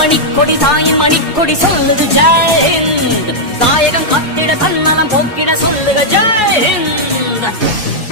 மணிக்கொடி தாயின் மணிக்கொடி சொல்லுது ஜெயஹிந்த் தாயகம் கத்திட தன்னலம் போக்கிட சொல்லுக ஜெயஹிந்த்